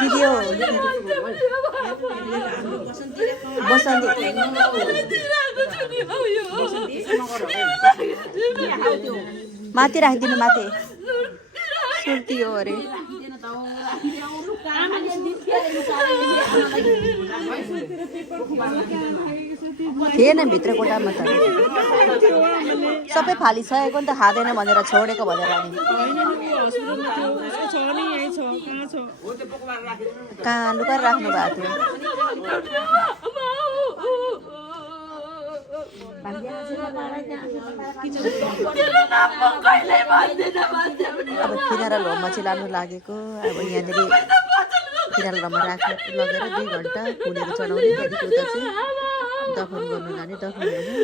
दिदी हो बसन्ती माथि राखिदिनु माथि सुर्ती हो अरे थिएन भित्र कोठामा त सबै फालिसकेको नि त खाँदैन भनेर छोडेको भनेर कहाँ लुकाएर राख्नु भएको थियो अब फिनारल होममा चाहिँ लानु लागेको अब यहाँनिर फिनारल होममा राखेर लगेर 2 घन्टा फुलहरू चढाउने त्यहाँदेखि उता चाहिँ दफन गर्नु लाने दफन गर्नु